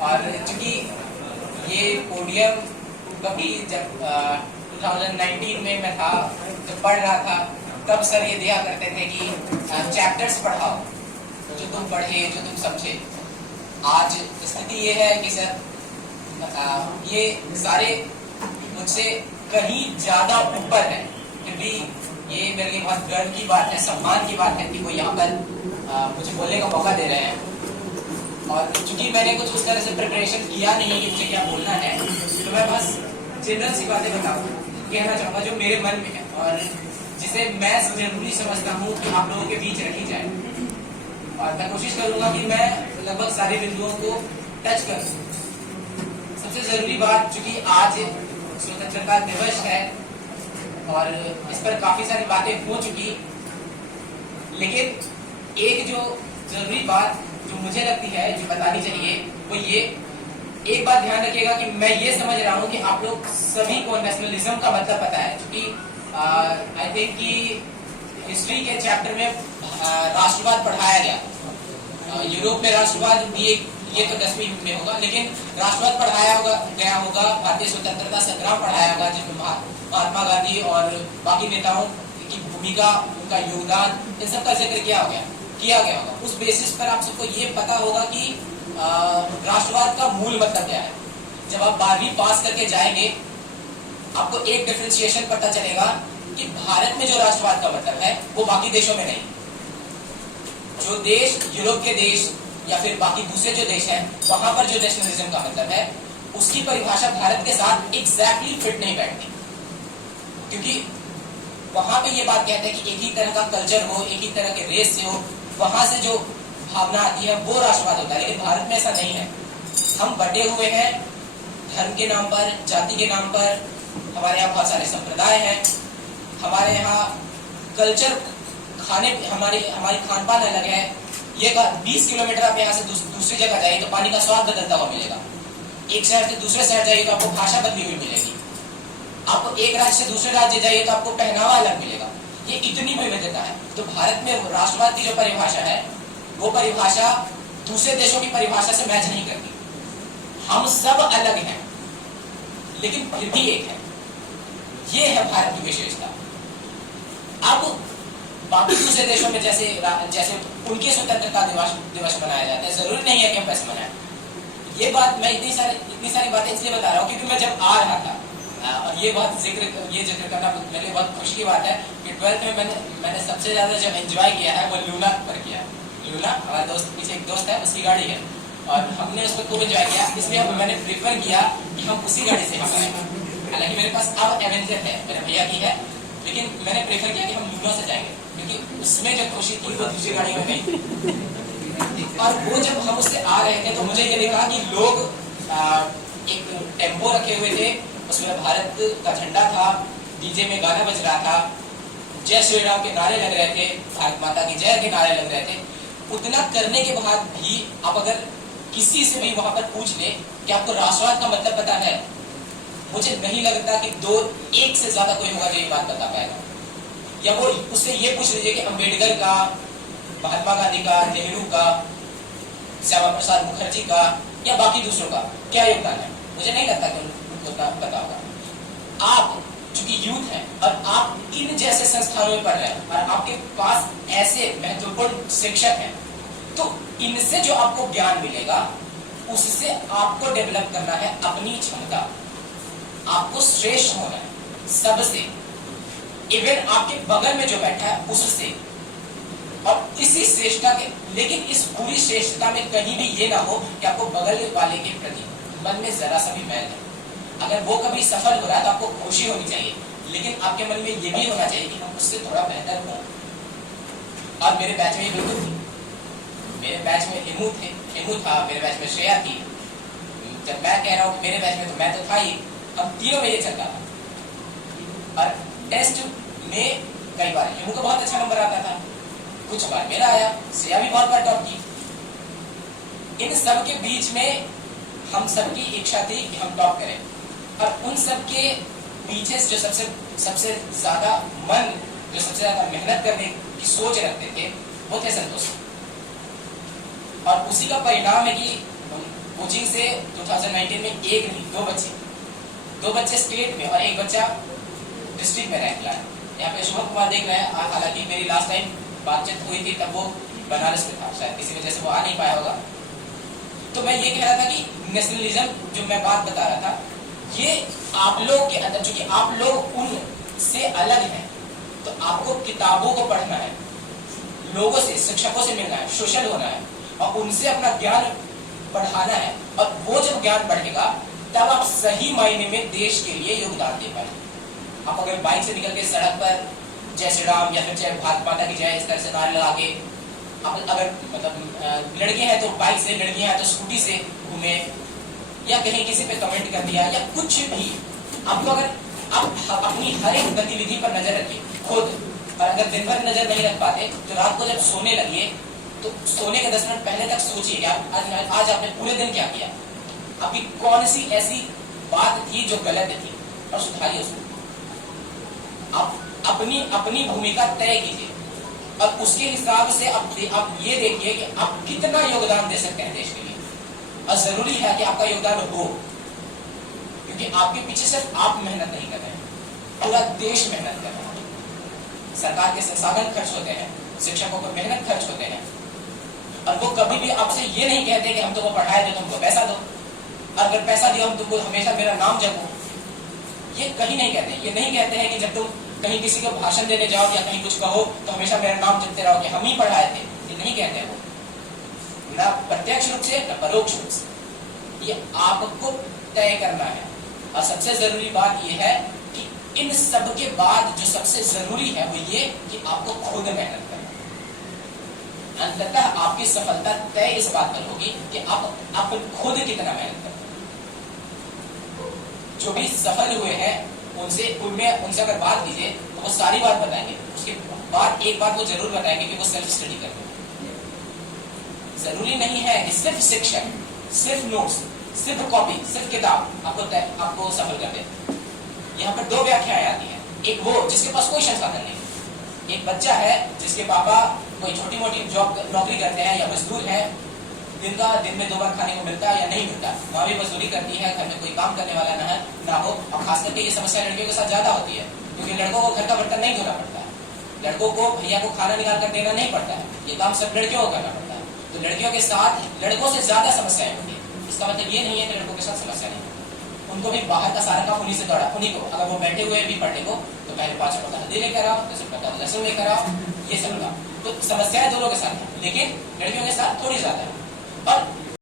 और चूंकि ये पोडियम कभी जब 2019 में मैं था, जब पढ़ रहा था, तब सर ये दिया करते थे कि चैप्टर्स पढ़ाओ जो तुम पढ़े, जो तुम समझे। आज स्थिति ये है कि सर ये सारे मुझसे कहीं ज्यादा ऊपर है, फिर भी ये मेरे लिए बहुत गर्व की बात है, सम्मान की बात है कि वो यहाँ पर मुझे बोलने का मौका दे रहे हैं। और चूंकि मैंने कुछ उस तरह से प्रिपरेशन किया नहीं कि मुझे क्या बोलना है, तो मैं बस जनरल सी बातें कहना चाहूँगा जो मेरे मन में है और जिसे मैं जरूरी समझता हूँ कि आप लोगों के बीच रखी जाए। और मैं कोशिश करूंगा कि मैं लगभग सारे बिंदुओं को टच करूँ। सबसे जरूरी बात, चूंकि आज स्वतंत्रता दिवस है और इस पर काफी सारी बातें हो चुकी, लेकिन एक जो जरूरी बात जो मुझे लगती है जो बतानी चाहिए वो ये, एक बात ध्यान रखिएगा कि मैं ये समझ रहा हूँ कि आप लोग सभी को नेशनलिज्म का मतलब पता है, क्योंकि आई थिंक कि हिस्ट्री के चैप्टर में राष्ट्रवाद पढ़ाया गया। यूरोप में राष्ट्रवाद भी ये तो 10वीं में होगा, लेकिन राष्ट्रवाद पढ़ाया गया होगा, भारतीय स्वतंत्रता संग्राम पढ़ाया होगा जिसमें महात्मा गांधी और बाकी नेताओं की भूमिका, उनका योगदान, इन सब का जिक्र किया गया होगा। उस बेसिस पर आप सबको ये पता होगा कि राष्ट्रवाद का मूल मतलब क्या है। जब आप 12वीं पास करके जाएंगे आपको एक डिफरेंशिएशन पता चलेगा कि भारत में जो राष्ट्रवाद का मतलब है वो बाकी देशों में नहीं। जो देश, यूरोप के देश या फिर बाकी दूसरे जो देश हैं, वहां पर जो नेशनलिज्म का मतलब है उसकी परिभाषा भारत के साथ एग्जैक्टली फिट नहीं बैठती, क्योंकि वहां पे ये बात कहते हैं कि एक ही तरह का कल्चर हो, एक ही तरह के रेस से हो, वहां से जो भावना आती है वो राष्ट्रवाद होता है। लेकिन भारत में ऐसा नहीं है। हम बटे हुए हैं धर्म के नाम पर, जाति के नाम पर, हमारे यहाँ बहुत सारे संप्रदाय हैं, हमारे यहाँ कल्चर, हमारी खान पान अलग है। ये 20 किलोमीटर आप यहाँ से दूसरी जगह जाइए तो पानी का स्वाद बदलता हुआ मिलेगा। एक शहर से दूसरे शहर जाइए तो आपको भाषा बदली हुई मिलेगी। आपको एक राज्य से दूसरे राज्य जाइए तो आपको पहनावा अलग मिलेगा। ये इतनी विविधता है। तो भारत में राष्ट्रवाद की जो परिभाषा है वो परिभाषा दूसरे देशों की परिभाषा से मैच नहीं करती। हम सब अलग हैं लेकिन फिर भी एक है। ये है भारत की विशेषता। अब बाकी दूसरे देशों में जैसे उनके स्वतंत्रता दिवस मनाया जाता है, जरूरी नहीं है कि हम वैसे मनाएं। ये बात मैं इतनी सारी बातें इसलिए बता रहा हूँ क्योंकि मैं जब आ रहा था, और ये जिक्र करना मेरे लिए बहुत खुशी की बात है कि 12th में मैंने सबसे ज्यादा जब एंजॉय किया है वो लूना पर किया। लूना हमारे दोस्त, पीछे एक दोस्त है, उसकी गाड़ी है और हमने उसको खूब एंजॉय किया, इसलिए मैंने प्रेफर किया कि हम उसी गाड़ी से हम आएंगे। हालांकि मेरे पास अब एवेंजर है, मेरे भैया की है, लेकिन मैंने प्रेफर किया कि हम लूना से जाएंगे क्योंकि उसमें जो खुशी थी वो दूसरी गाड़ी में गई। और वो जब हम उससे आ रहे थे तो मुझे ये दिखा कि लोग एक टेम्पो रखे हुए थे, उसमें भारत का झंडा था, डीजे में गाना बज रहा था, जय श्री राम के नारे लग रहे थे, भारत माता की जय के नारे लग रहे थे। उतना करने के बाद भी आप अगर किसी से भी वहां पर पूछ ले कि आपको राष्ट्रवाद का मतलब पता है, मुझे नहीं लगता कि एक से ज्यादा कोई होगा जो ये बात बता पाएगा। या वो उससे ये पूछ लीजिए कि अम्बेडकर का, महात्मा गांधी का, नेहरू का, श्यामा प्रसाद मुखर्जी का या बाकी दूसरों का क्या योगदान है, मुझे नहीं लगता कि उनको पता होगा। आप चूंकि यूथ हैं और आप इन जैसे संस्थानों में पढ़ रहे हैं और आपके पास ऐसे महत्वपूर्ण शिक्षक हैं, तो इनसे जो आपको ज्ञान मिलेगा उससे आपको डेवलप करना है अपनी क्षमता। आपको श्रेष्ठ होना है सबसे, इवन आपके बगल में जो बैठा है उससे, और इसी श्रेष्ठता के, लेकिन इस पूरी श्रेष्ठता में कहीं भी ये ना हो कि आपको बगल वाले के प्रति मन में जरा सा भी मैल है। अगर वो कभी सफल हो रहा है तो आपको खुशी होनी चाहिए, लेकिन आपके मन में ये भी होना चाहिए कि हम उससे थोड़ा बेहतर हों। और मेरे बैच में बिल्कुल थी, मेरे बैच में हेमू था, मेरे बैच में श्रेया थी। जब मैं कह रहा हूँ मेरे बैच में, तो मैं तो था ही, अब तीनों में ये चल रहा था। और टेस्ट में कई बार हेमू का बहुत अच्छा नंबर आता था, कुछ बार मेरा आया, श्रेया भी बहुत बार टॉप की। इन सब के बीच में हम सबकी इच्छा थी कि हम टॉप करें, और उन सब के पीछे जो सबसे ज्यादा मन, जो सबसे ज्यादा मेहनत करने की सोच रखते थे वो थे संतोष। और उसी का परिणाम है कि कोचिंग से 2019 में एक नहीं दो बच्चे स्टेट में और एक बच्चा डिस्ट्रिक्ट में रैंक लाए। यहाँ पे शुभम कुमार देख रहे हैं, हालांकि मेरी लास्ट टाइम बातचीत हुई थी तब वो बनारस में था, शायद किसी वजह से वो आ नहीं पाया होगा। तो मैं ये कह रहा था कि नेशनलिज्म जो मैं बात बता रहा था, ये आप लोग के अंदर, चूंकि आप लोग उनसे अलग हैं, तो आपको किताबों को पढ़ना है, लोगों से, शिक्षकों से मिलना है, सोशल होना है और उनसे अपना ज्ञान बढ़ाना है। और वो जब ज्ञान बढ़ेगा तब आप सही मायने में देश के लिए योगदान दे पाएंगे। आप अगर बाइक से निकल के सड़क पर जय श्री राम या फिर जय भारत माता की जय इस तरह से नारे लगा के, आप अगर मतलब लड़के हैं तो बाइक से, लड़कियां हैं तो स्कूटी से घूमे, या कहीं किसी पे कमेंट कर दिया या कुछ भी, आपको अगर आप अपनी हर एक गतिविधि पर नजर रखिए खुद, और अगर दिन भर नजर नहीं रख पाते तो रात को जब सोने लगिए तो सोने के 10 मिनट पहले तक सोचिए आज आपने पूरे दिन क्या किया, आपकी कौन सी ऐसी बात थी जो गलत थी और सुधारिए उसको। आप अपनी भूमिका तय कीजिए और उसके हिसाब से आप ये देखिए कि आप कितना योगदान दे सकते हैं देश के लिए। और जरूरी है कि आपका योगदान हो, क्योंकि आपके पीछे सिर्फ आप मेहनत नहीं कर रहे हैं, पूरा देश मेहनत कर रहा है। सरकार के संसाधन खर्च होते हैं, शिक्षकों पर मेहनत खर्च होते हैं, और वो कभी भी आपसे ये नहीं कहते कि हम तुमको पढ़ाए तो तुमको पैसा दो, और अगर पैसा दिया हम तुमको हमेशा मेरा नाम जपो, ये कहीं नहीं कहते। ये नहीं कहते हैं कि जब तुम कहीं किसी को भाषण देने जाओ या कहीं कुछ कहो तो हमेशा मेरा नाम जपते रहो कि हम ही पढ़ाए थे, ये नहीं कहते वो, ना प्रत्यक्ष रूप से ना परोक्ष रूप से। ये आपको तय करना है। और सबसे जरूरी बात यह है कि इन सब के बाद जो सबसे जरूरी है वो ये कि आपको खुद मेहनत करना है। अंततः आपकी सफलता तय इस बात पर होगी कि आप खुद कितना मेहनत करते हैं। जो भी सफल हुए हैं उनसे अगर बात कीजिए तो वो सारी बात बताएंगे, उसके बाद एक बात वो जरूर बताएंगे कि वो सेल्फ स्टडी करते हैं। जरूरी नहीं है कि सिर्फ शिक्षक, सिर्फ नोट्स, सिर्फ कॉपी, सिर्फ किताब आपको सफल कर दे। यहाँ पर दो व्याख्याएं आती हैं। एक वो जिसके पास कोई संसाधन नहीं, एक बच्चा है जिसके पापा कोई छोटी मोटी जॉब नौकरी करते हैं या मजदूर है, दिन में 2 बार खाने को मिलता है या नहीं मिलता, वहाँ भी मजदूरी करती है, घर में कोई काम करने वाला ना हो। और खास करके ये समस्या लड़कियों के साथ ज्यादा होती है, क्योंकि लड़कों को घर का बर्तन नहीं धोना पड़ता है, लड़कों को भैया को खाना निकाल कर देना नहीं पड़ता है, ये काम सब लड़कियों को करना पड़ता है। तो लड़कियों के साथ लड़कों से ज्यादा समस्याएं होती है। इसका मतलब ये नहीं है कि लड़कों के साथ समस्या नहीं, उनको भी बाहर का सारा काम उन्हीं को, अगर वो बैठे हुए भी पढ़ने को तो पहले 5 रुपये हल्दी लेकर आओ, 10 रुपये लहसुन लेकर आओ, ये सब का। तो समस्याएं दोनों के साथ है, लेकिन लड़कियों के साथ थोड़ी ज्यादा है। और